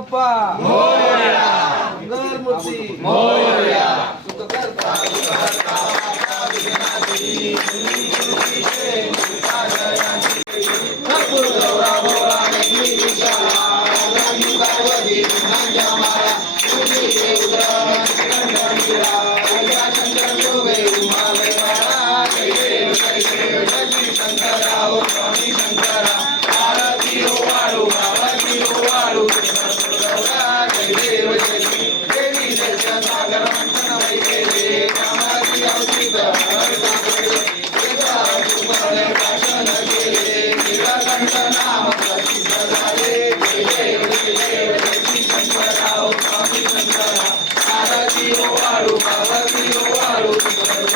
बाप्पा मोरया, मंगलमूर्ती मोरया. सुखकर्ता गौरा भोळा मेघी विशाला, राणी पार्वती पुन्हांच्या माळा, तुझी देवता कंठमीरा, राजा शंकर शोभे उमा वेवाळा, जय देव जय देव जय श्री शंकरा ओ स्वामी शंकरा, आरती ओ वाळू आरती ओ वाळू, गौरा जय देव जय देव, देवी दर्शन सागर मंथन वैकेले, कामाची औषध हरता केले, वेदा सुपर्ण भाषण केले, नीलकंठ नाम प्रसिद्ध झाले, जय देव जय देव जय श्री शंकरा ओ स्वामी शंकरा, आरती ओ वाळू आरती ओ वाळू,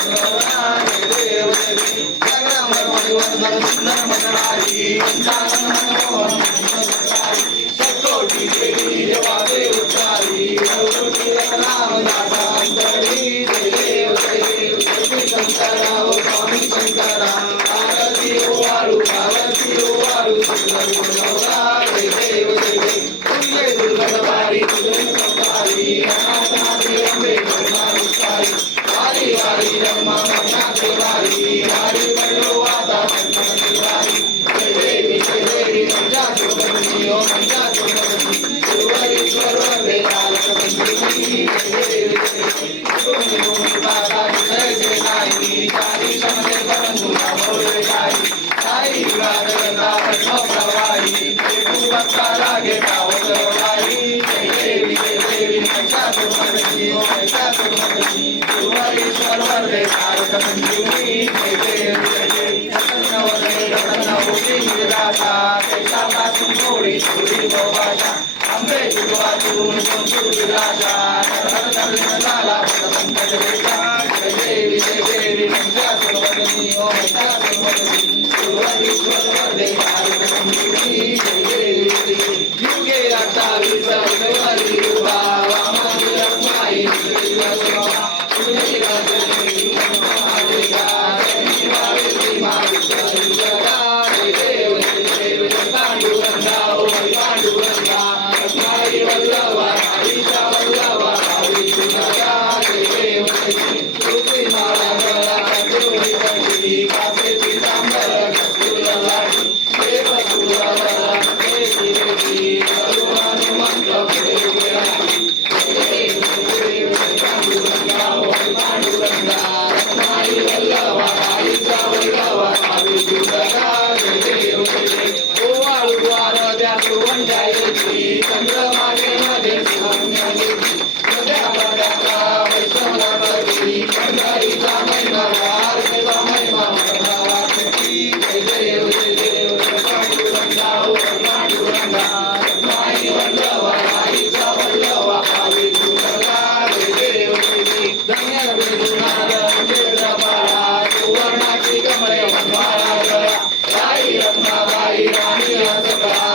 गौरा जय देव जय देव, जगदंबर मणिवर्धन सुंदर मकरारी, पंचानन मनमोहन मनोहरकारी, सत्कोटी देवी देवादे उच्चारी, अवधूत नाम दाता अंतरी, जय देव जय देव जय श्री शंकरा ओ स्वामी शंकरा, आरती ओ वाळू आरती ओ वाळू, गौरा जय देव जय देव, तुझे दुर्गतवारी तुझे संसारी, अनाथनाथी अंबे करुणाविस्तारी, वारी वारी रम्मा रमणाचे वारी, वारी पडलो आता संतांची वारी, जय देवी मंजा सुगंधी ओ मंजा सुगंधी, गुरुवरीश्वर वंदे कालक संजीवनी, जय देवी जय देवी, तुम्ही तुम्ही बाबा जय नाही, चारी समते परंतु मोरे काही, काही विवाद करता प्रश्न प्रवाही, एकू भक्ता लागे पावत वाही, जय देवी मंजा सुगंधी ओ मंजा सुगंधी, गुरुवरीश्वर वंदे कालक संजीवनी, जय देवी जय देवी, प्रसन्न वदने प्रसन्न होती निराशा, देशापासून थोडी थोडी भाषा, आंबे तुझवातून संतूर विलासा, हर धरण झाला संकट देशा, जय देवी मंजा सुगंधी ओ मंजा सुगंधी, गुरुवरीश्वर वंदे कालक संजीवनी, जय देवी जय देवी, युगे 28 फेब्रुवारी उभा, वामन रत्नाई श्री वसवा, तुझी राजनी महादेवा, जय मारुती मारुती जगा, जय देव जय पांडुरंगा ओ पांडुरंगा, रत्नाई वल्लवा आईचा वल्लवा आई तुझा, जय देव जय देव, तुझी माळा गळा तुझी कंठी, कासेची तांबर कसूर लाटी, देव तुला वरा देवी देवी, करुण हनुमंत पुढे राही, जय देव पांडुरंगा ओ पांडुरंगा, रत्नाई वल्लवा आईचा वल्लवा आई तुझा, जय देव जय देव, ओ वाळू वारद्या सुवंजायची, चंद्रमागे मध्ये सुवंजायची, सध्या बड्याचा वैष्णवपती, पंढरीचा महिमा वारकेचा महिमा वाचती, जय देव जय देव पांडुरंगा ओ पांडुरंगा, रत्नाई वल्लवा आईचा वल्लवा आई तुझा, जय देव जय देव, धन्य वेदुनाद वेदपाळा, सुवर्णाची कमळे वनमाळा गळा, राई रत्नाबाई राणी असकळा,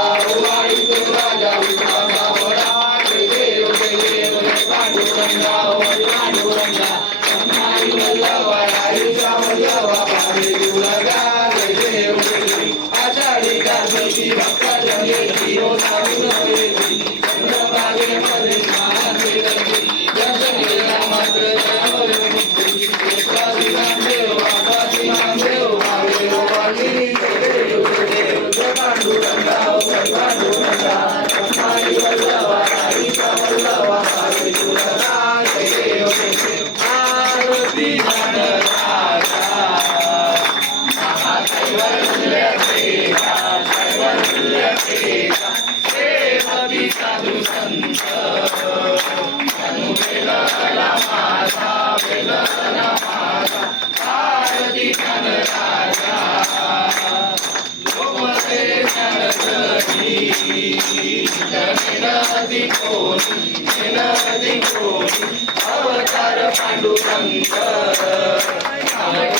वाडी तो राजा विठाचा बळा, जय देव जय पांडुरंगा ओ पांडुरंगा, रत्नाई वल्लवा आईचा वल्लवा आई तुझा, जय देव जय देव, आषाढी कार्तिकी भक्ताजन येती ओ सावित्री, चंद्रभागेमध्ये स्नान केली, दर्शन केला मात्र जय मुक्ती, एकाची नामदेव आकाशी नामदेव भावे ओ वाली, जय देव जय पांडुरंगा ओ पांडुरंगा, रत्नाई वल्लवा आईचा वल्लवा आई तुझा, जय देव जय देव, आरती राजा कैवल्य तेजा कैवल्य तेजा, सेवती साधू संत, वेला माझा वेला माझा, आरती ज्ञान राजा, गोमते ज्ञानधी, जनेनदी कोणी, अवतार पांडुरंग,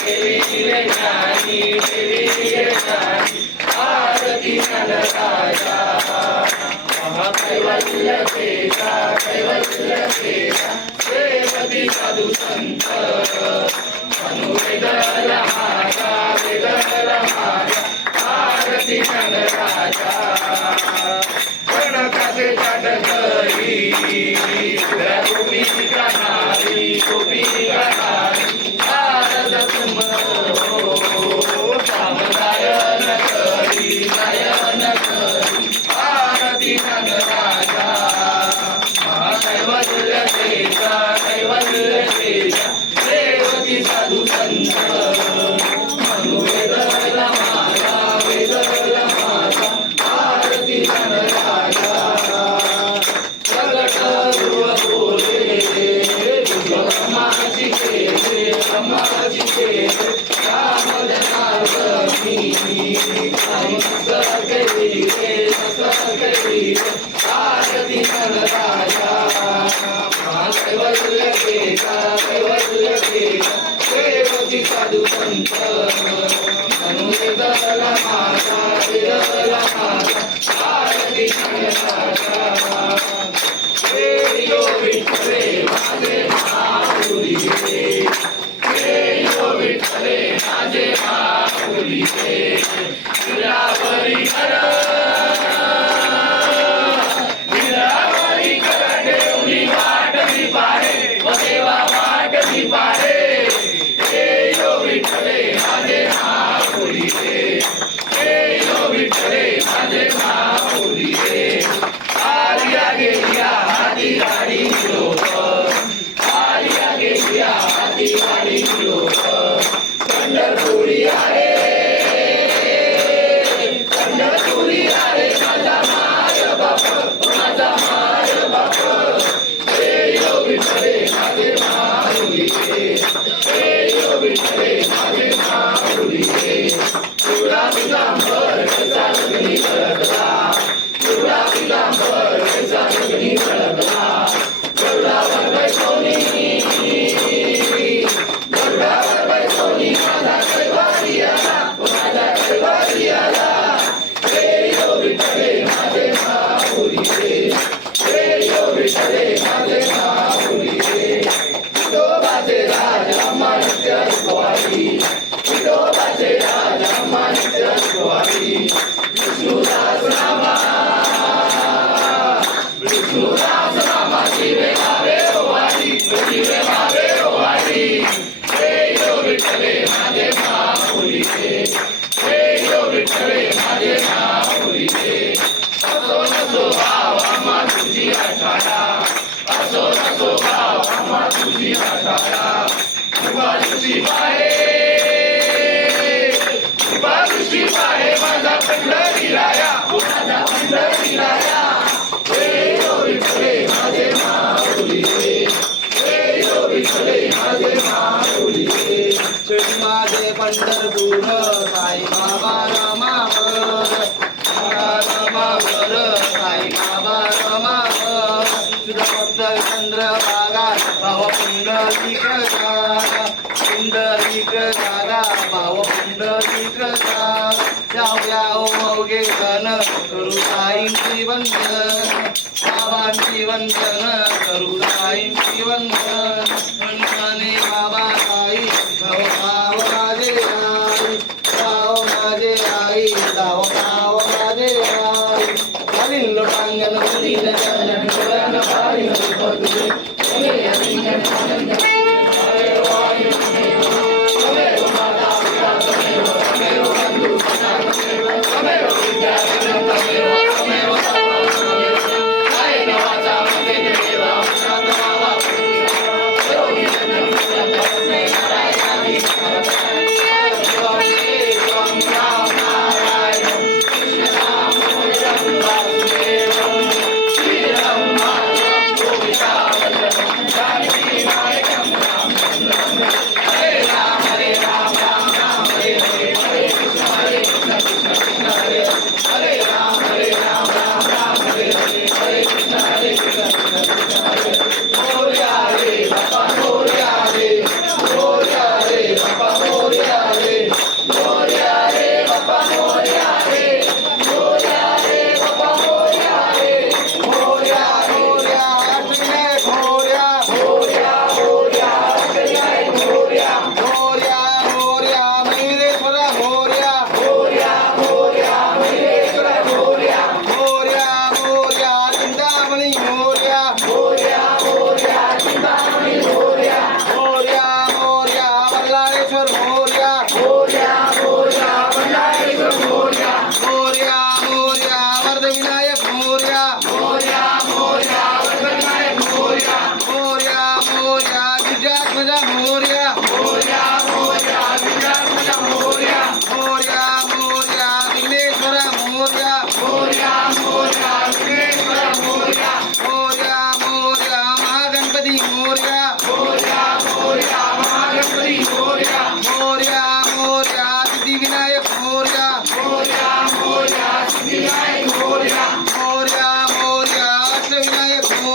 देवी रे ज्ञानी देवी रे ज्ञानी, आरती ज्ञान राजा, कैवल्य तेजा कैवल्य तेजा, सेवती साधू संत, वेदला माझा वेदला माझा, आरती ज्ञान राजा, गणकाचे चाटक राजा कैवल्य केता कैवल्य केता देवकी साधू संत अनुदला माता विरला माता आरती राजा यो विठ्ठले माझे माऊली रे यो विठ्ठले माझे माऊली रे विरावरी कर देवनी वाट मी पाहे व देवा वाट मी पाहे यो विठ्ठले माझे माऊली रे यो विठ्ठले माझे माऊली रे आलिया गेलिया हाती गाडी लोक आलिया गेलिया हाती गाडी लोक पंढरपुरी आहे पंढरपुरी आहे माझा माय बाप माझा माय बाप यो विठ्ठले माझे माऊली रे यो विठ्ठले माझे माऊली रे तुळा पितांबर कसा लग्नी कळकला तुळा पितांबर कसा लग्नी कळकला गरुडावर बैसोनी गरुडावर बैसोनी माझा कैवारी आला माझा कैवारी आला यो विठ्ठले माझे माऊली रे यो विठ्ठले माझे माऊली रे विठोबाचे राजा माणिक्य गोवारी विठोबाचे राजा माणिक्य गोवारी विष्णुदास नामा विष्णुदास नामा जीवे भावे ओवारी जीवे भावे ओवारी यो विठ्ठले माझे माऊली रे यो विठ्ठले माझे माऊली रे असो नसो भाव आम्हा तुझी आषाढा असो नसो भाव आम्हा तुझी आषाढा कृपा दृष्टी पाहे कृपा दृष्टी पाहे माझा पंढरी राया माझा पंढरी राया यो विठ्ठले माझे माऊली रे यो विठ्ठले माझे माऊली रे माझे पंढरपूर साई बाबा रमावर रमावर साई बाबा रमावर तुझा भक्त चंद्रभागा भाव पुंडलिक दादा पुंडलिक दादा भाव पुंडलिक दादा जाऊया अवघे जन करू साईंची वंदन बाबांची वंदन करू साईंची वंदन वंदने बाबा साई भाव भाव माझे आई भाव माझे आई भाव भाव माझे आई नवीन लोटांगण मुलीन चंदन डोळ्यान पारी पडते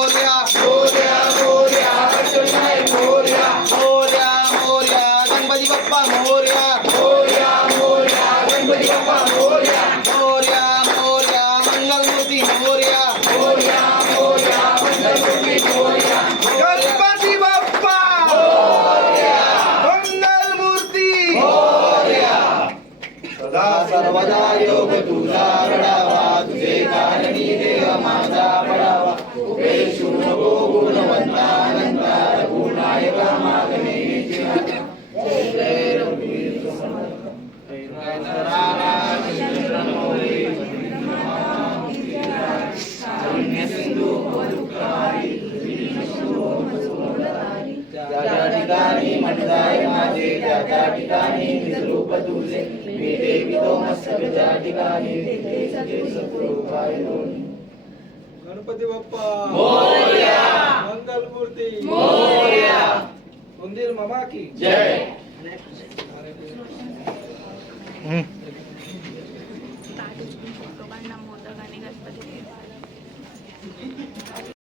मोरया मोरया मोरया अष्टविनायक मोरया मोरया मोरया गणपती बाप्पा मोरया मोरया मोरया गणपती बाप्पा मोरया मोरया मोरया मंगलमूर्ती मोरया मोरया मोरया मंगलमूर्ती मोरया गणपती बाप्पा मंगलमूर्ती सदा सर्वदा योग तुझा घडावा तुझे कारणी देव माझा पडावा उपेक्षू नको गुणवंतानंता गुणायका मागणे जय रघुवीर समर्थ सिंधू त्या ठिकाणी म्हणताय माझे त्या ठिकाणी निजरूप तुझे मी देवितो मस्तक त्या ठिकाणी गणपती बाप्पा मोरया मंगलमूर्ती मोरया उंदीर मामा की जय मोदक आणि गणपती